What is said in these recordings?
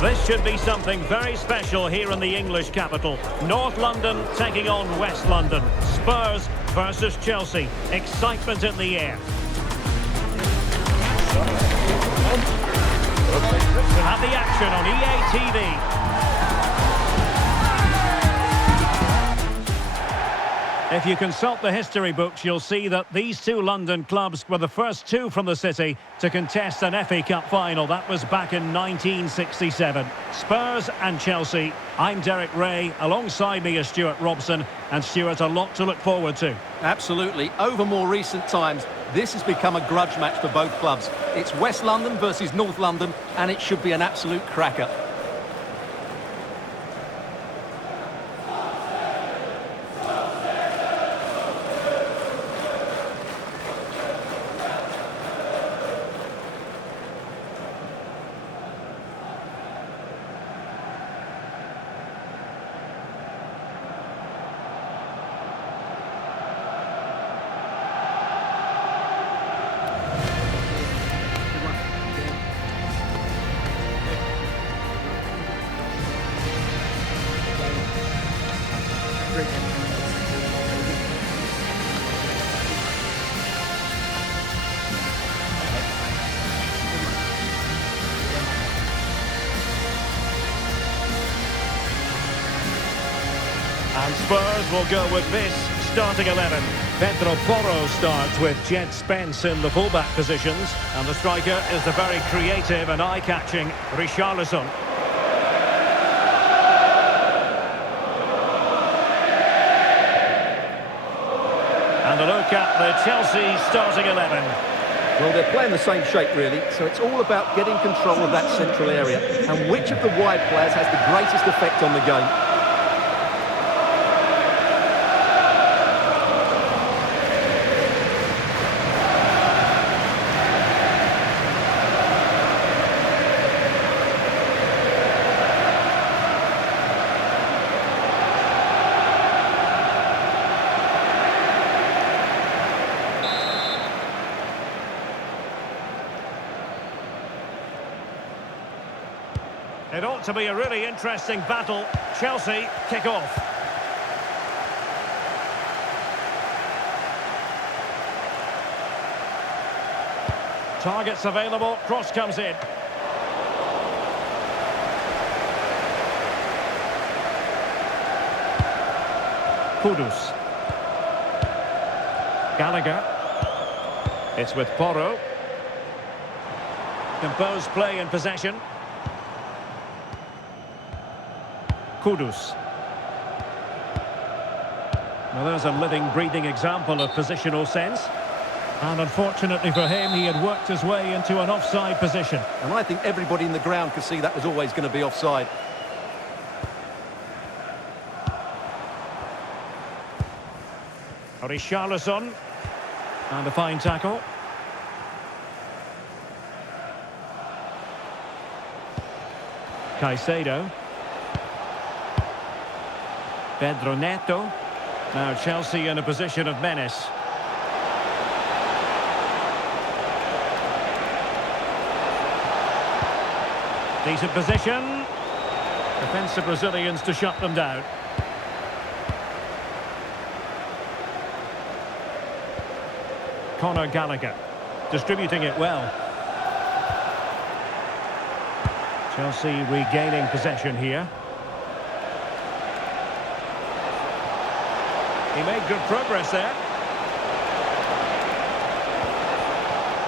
This should be something very special here in the English capital. North London taking on West London. Spurs versus Chelsea. Excitement in the air. We'll have the action on EA TV. If you consult the history books, you'll see that these two London clubs were the first two from the city to contest an FA Cup final. That was back in 1967. Spurs and Chelsea. I'm Derek Ray. Alongside me is Stuart Robson. And Stuart, a lot to look forward to. Absolutely. Over more recent times, this has become a grudge match for both clubs. It's West London versus North London, and it should be an absolute cracker. And Spurs will go with this starting 11. Pedro Porro starts with Jed Spence in the fullback positions. And the striker is the very creative and eye-catching Richarlison. And a look at the Chelsea starting 11. Well, they're playing the same shape, really, so it's all about getting control of that central area. And which of the wide players has the greatest effect on the game? It ought to be a really interesting battle. Chelsea kick off. Targets available, cross comes in. Kudus. Gallagher. It's with Porro. Composed play in possession. Kudus. Now there's a living, breathing example of positional sense. And unfortunately for him, he had worked his way into an offside position. And I think everybody in the ground could see that was always going to be offside. Richarlison. And a fine tackle. Caicedo. Pedro Neto. Now Chelsea in a position of menace. Decent position. Defensive Brazilians to shut them down. Conor Gallagher distributing it well. Chelsea regaining possession here. He made good progress there.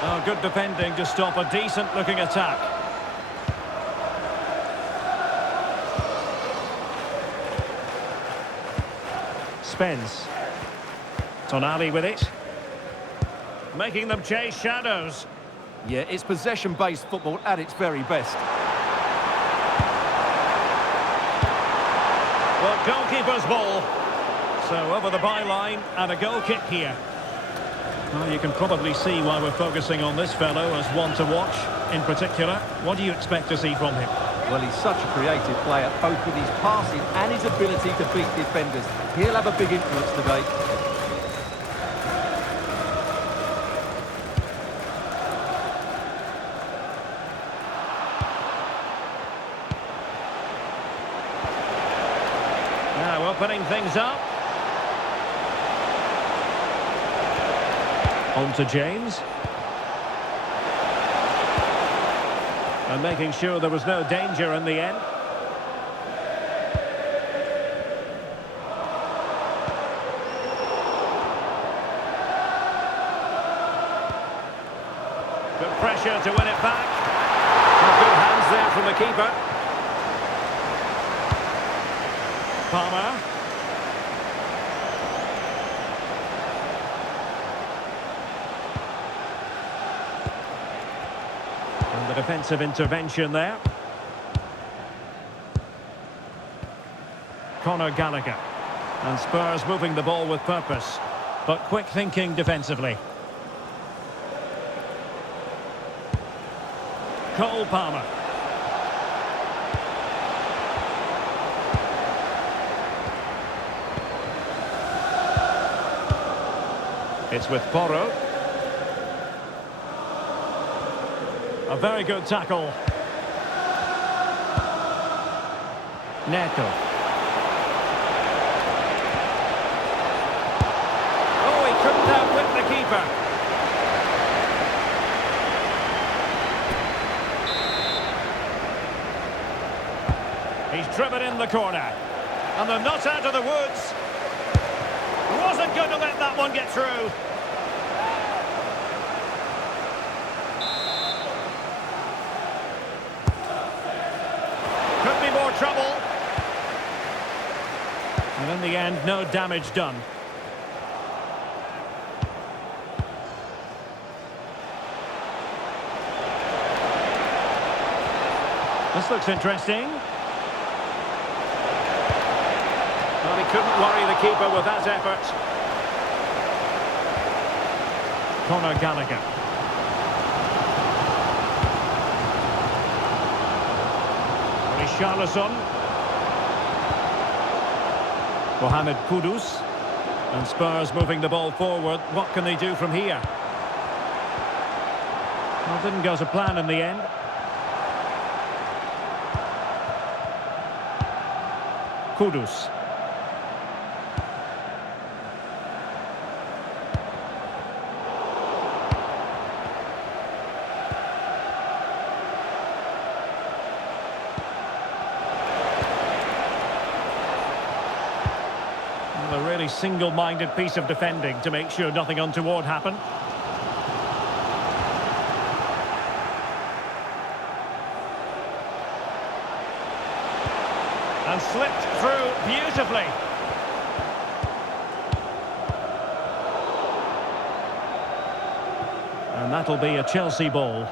Oh, good defending to stop a decent-looking attack. Spence. Tonali with it. Making them chase shadows. Yeah, it's possession-based football at its very best. Well, goalkeeper's ball. So over the byline and a goal kick here. Well, you can probably see why we're focusing on this fellow as one to watch. In particular, what do you expect to see from him? Well, he's such a creative player, both with his passing and his ability to beat defenders. He'll have a big influence today. Opening things up. On to James. And making sure there was no danger in the end. Good pressure to win it back. Good hands there from the keeper. Palmer. And the defensive intervention there. Conor Gallagher. And Spurs moving the ball with purpose, but quick thinking defensively. Cole Palmer. It's with Porro. A very good tackle. Neto. Oh, he couldn't outwit the keeper. He's driven in the corner. And they're not out of the woods. Wasn't going to let that one get through. Could be more trouble. And in the end, no damage done. This looks interesting. Well, he couldn't worry the keeper with that effort. Conor Gallagher. Richarlison. Mohamed Kudus. And Spurs moving the ball forward. What can they do from here? Well, didn't go to plan in the end. Kudus. A really single-minded piece of defending to make sure nothing untoward happened. And slipped through beautifully. And that'll be a Chelsea ball.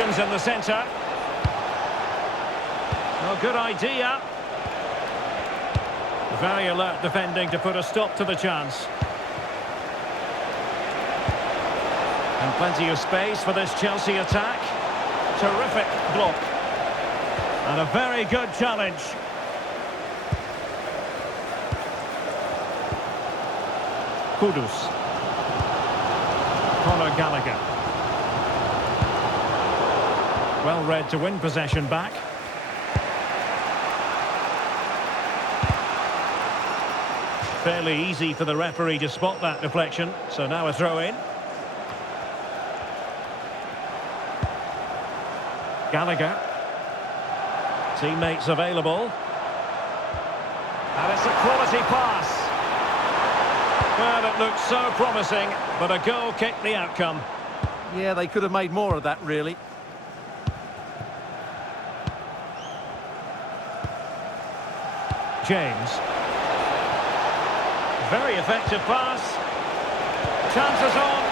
Options in the centre. Well, good idea. Very alert defending to put a stop to the chance. And plenty of space for this Chelsea attack. Terrific block. And a very good challenge. Kudus. Conor Gallagher. Well read to win possession back. Fairly easy for the referee to spot that deflection. So now a throw in. Gallagher. Teammates available. And it's a quality pass. Well, it looked so promising, but a goal kicked the outcome. Yeah, they could have made more of that, really. James. Very effective pass. Chances on.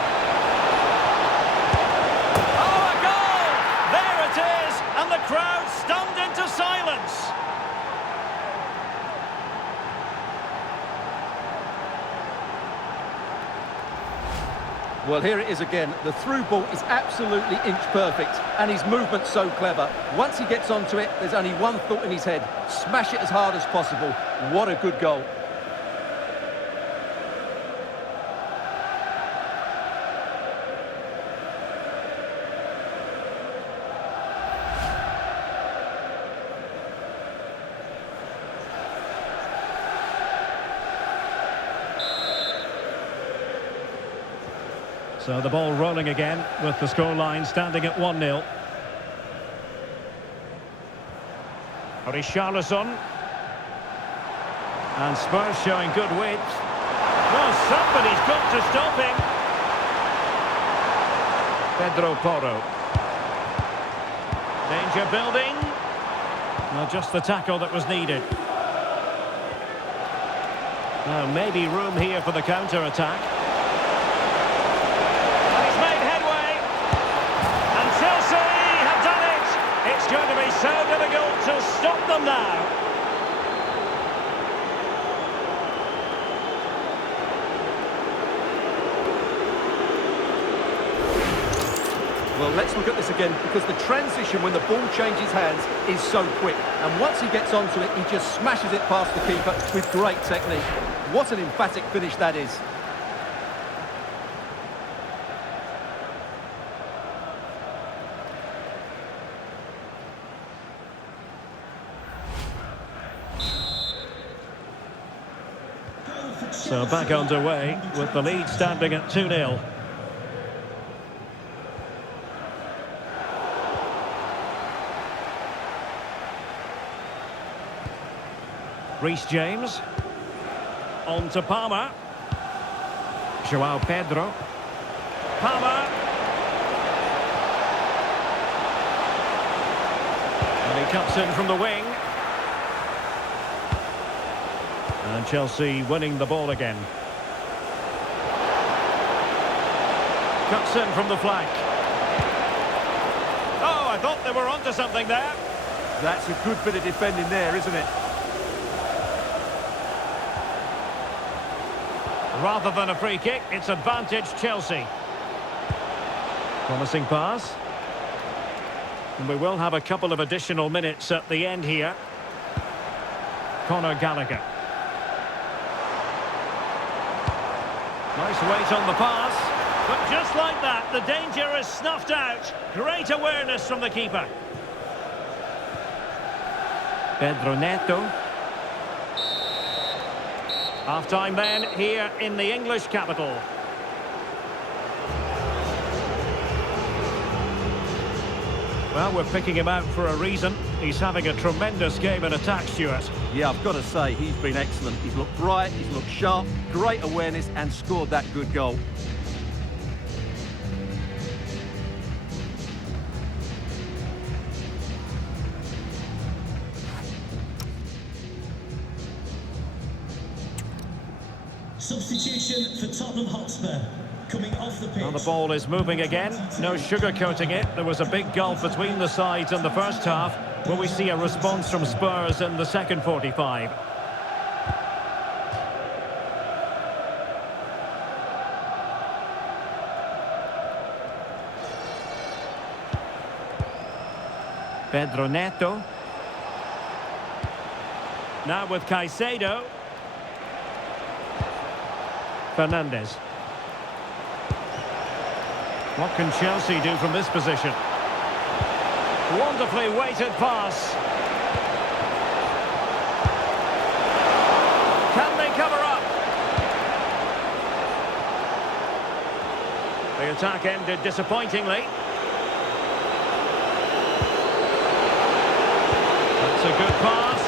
Oh, a goal! There it is! And the crowd stunned into silence. Well, here it is again. The through ball is absolutely inch perfect, and his movement's so clever. Once he gets onto it, there's only one thought in his head. Smash it as hard as possible. What a good goal. So the ball rolling again with the scoreline standing at 1-0. Richarlison. And Spurs showing good width. Well, somebody's got to stop him. Pedro Porro. Danger building. Well, just the tackle that was needed. Now, maybe room here for the counter-attack. And he's made headway. And Chelsea have done it. It's going to be so difficult to stop them now. Well, let's look at this again, because the transition when the ball changes hands is so quick. And once he gets onto it, he just smashes it past the keeper with great technique. What an emphatic finish that is. So back underway with the lead standing at 2-0. Reece James. On to Palmer. João Pedro. Palmer. And he cuts in from the wing. And Chelsea winning the ball again. Cuts in from the flank. Oh, I thought they were onto something there. That's a good bit of defending there, isn't it? Rather than a free kick, it's advantage Chelsea. Promising pass. And we will have a couple of additional minutes at the end here. Conor Gallagher. Nice weight on the pass. But just like that, the danger is snuffed out. Great awareness from the keeper. Pedro Neto. Half-time then, here in the English capital. Well, we're picking him out for a reason. He's having a tremendous game in attack, Stuart. Yeah, I've got to say, he's been excellent. He's looked bright, he's looked sharp, great awareness, and scored that good goal. Substitution for Tottenham Hotspur. Coming off the pitch. Well, the ball is moving again. No sugarcoating it. There was a big gulf between the sides in the first half. Will we see a response from Spurs in the second 45? Pedro Neto. Now with Caicedo. Fernandes. What can Chelsea do from this position? Wonderfully weighted pass. Can they cover up? The attack ended disappointingly. That's a good pass.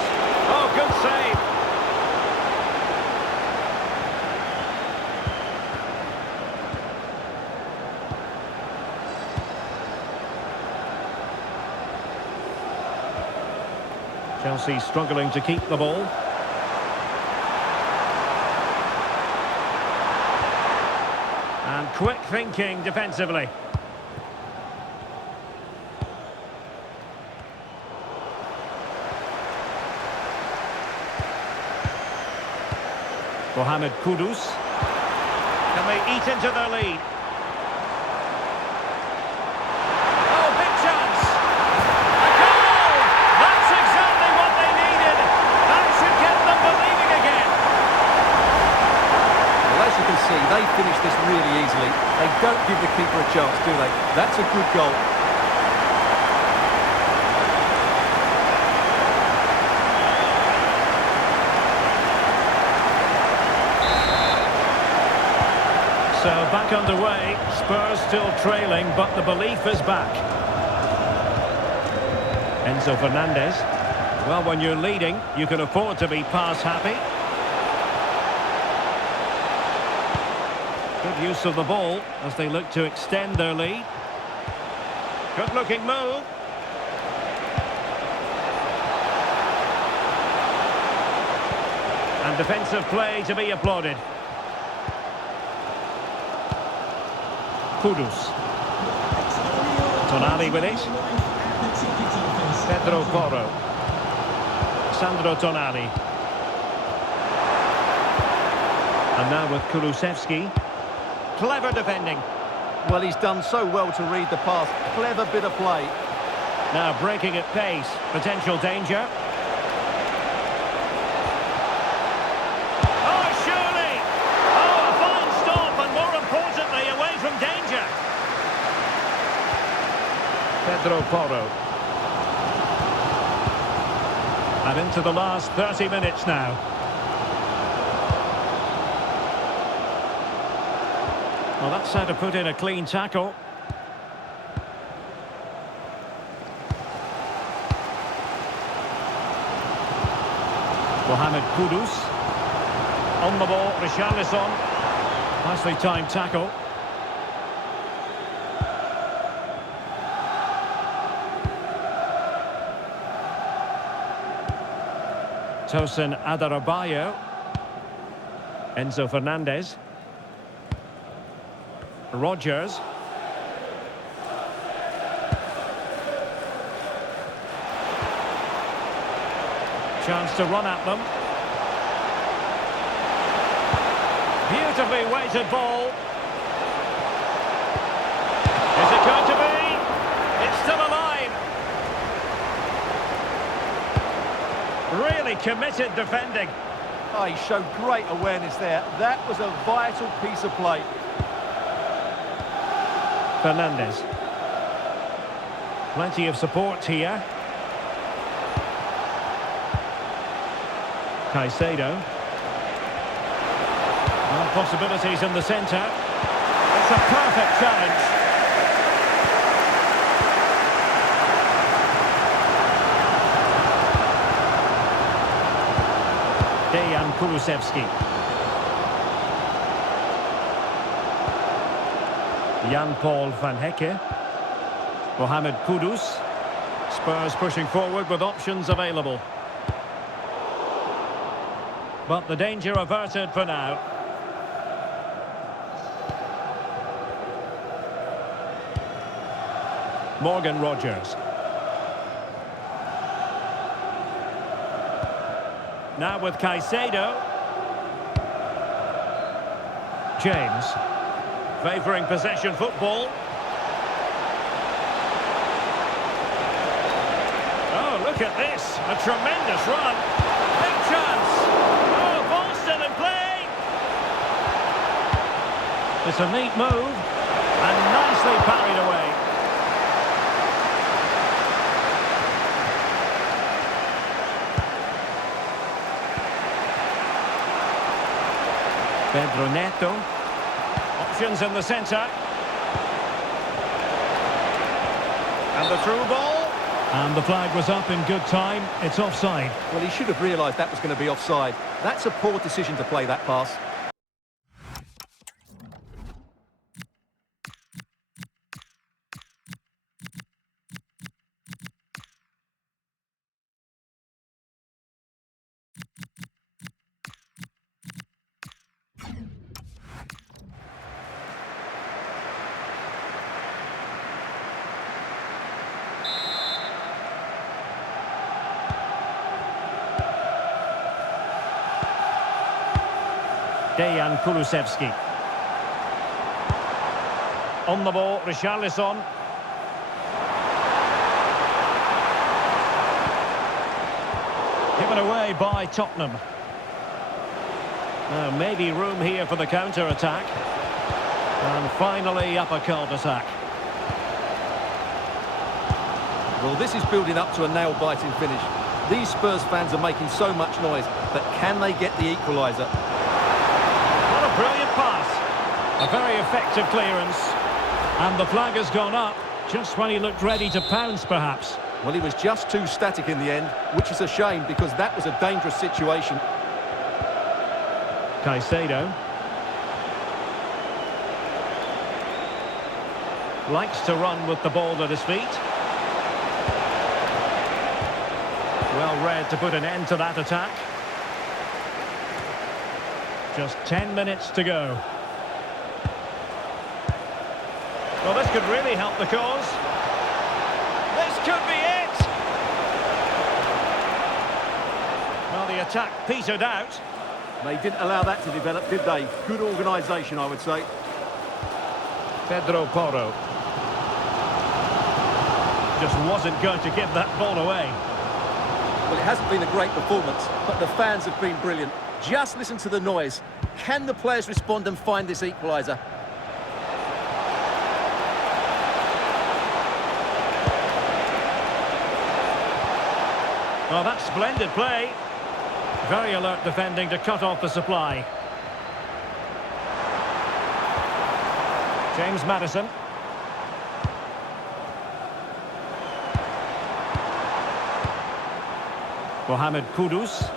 Oh, good save. Chelsea struggling to keep the ball. And quick thinking defensively. Mohamed Kudus. Can they eat into their lead? Oh, big chance! A goal! That's exactly what they needed. That should get them believing again. Well, as you can see, they finished this really easily. They don't give the keeper a chance, do they? That's a good goal. So back underway, Spurs still trailing, but the belief is back. Enzo Fernandes. Well, when you're leading, you can afford to be pass happy. Good use of the ball as they look to extend their lead. Good looking move. And defensive play to be applauded. Kudus. Tonali with it. Pedro Porro. Sandro Tonali. And now with Kulusevski. Clever defending. Well, he's done so well to read the pass. Clever bit of play. Now breaking at pace. Potential danger. Oh, surely! Oh, a fine stop, and more importantly, away from danger. Pedro Porro. And into the last 30 minutes now. Well, that's how to put in a clean tackle. Mohamed Kudus. On the ball, Richarlison. Nicely timed tackle. Tosin Adarabioyo. Enzo Fernandes. Rodgers. Chance to run at them. Beautifully weighted ball. Is it going to be? It's still alive. Really committed defending. Oh, he showed great awareness there. That was a vital piece of play. Fernandes. Plenty of support here. Caicedo. Well, possibilities in the centre. It's a perfect challenge. Dejan Kulusevski. Jan-Paul van Hecke. Mohamed Kudus. Spurs pushing forward with options available. But the danger averted for now. Morgan Rodgers. Now with Caicedo. James. Favouring possession football. Oh, look at this. A tremendous run. Big chance. Oh, ball still in play. It's a neat move. And nicely parried away. Pedro Neto. Options in the centre. And the through ball. And the flag was up in good time. It's offside. Well, he should have realised that was going to be offside. That's a poor decision to play that pass. Dejan Kulusevski. On the ball, Richarlison. Given away by Tottenham. Now maybe room here for the counter-attack. And finally up a cul-de-sac. Well, this is building up to a nail-biting finish. These Spurs fans are making so much noise, but can they get the equaliser? What a brilliant pass. A very effective clearance. And the flag has gone up, just when he looked ready to pounce, perhaps. Well, he was just too static in the end, which is a shame because that was a dangerous situation. Caicedo. Likes to run with the ball at his feet. Well read to put an end to that attack. Just 10 minutes to go. Well, this could really help the cause. This could be it! Well, the attack petered out. They didn't allow that to develop, did they? Good organisation, I would say. Pedro Porro. Just wasn't going to give that ball away. Well, it hasn't been a great performance, but the fans have been brilliant. Just listen to the noise. Can the players respond and find this equaliser? Well, that's splendid play. Very alert defending to cut off the supply. James Maddison. Mohamed Kudus.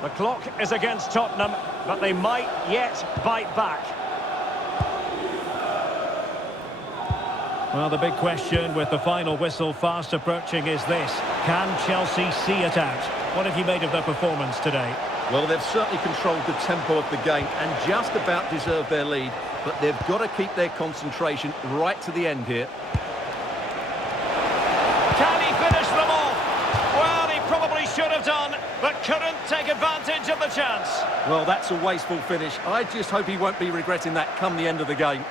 The clock is against Tottenham, but they might yet bite back. Well, the big question with the final whistle fast approaching is this. Can Chelsea see it out? What have you made of their performance today? Well, they've certainly controlled the tempo of the game and just about deserved their lead, but they've got to keep their concentration right to the end here. Can he finish them off? Well, he probably should have done, but couldn't take advantage of the chance. Well, that's a wasteful finish. I just hope he won't be regretting that come the end of the game.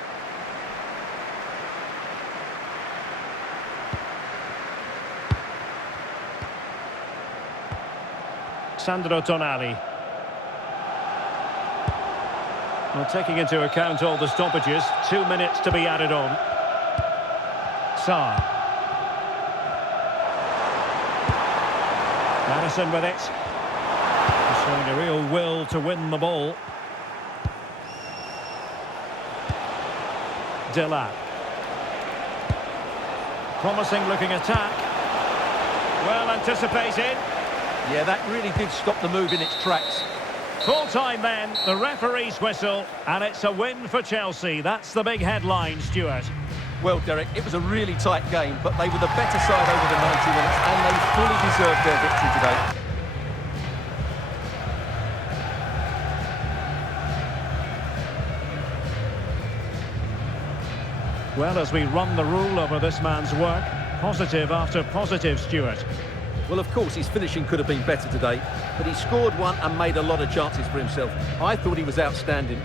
Sandro Tonali. Well, taking into account all the stoppages, 2 minutes to be added on. Sarr. Maddison with it. Showing a real will to win the ball. Delap. Promising looking attack. Well anticipated. Yeah, that really did stop the move in its tracks. Full time then, the referee's whistle, and it's a win for Chelsea. That's the big headline, Stuart. Well, Derek, it was a really tight game, but they were the better side over the 90 minutes, and they fully deserved their victory today. Well, as we run the rule over this man's work, positive after positive, Stuart. Well, of course, his finishing could have been better today, but he scored one and made a lot of chances for himself. I thought he was outstanding.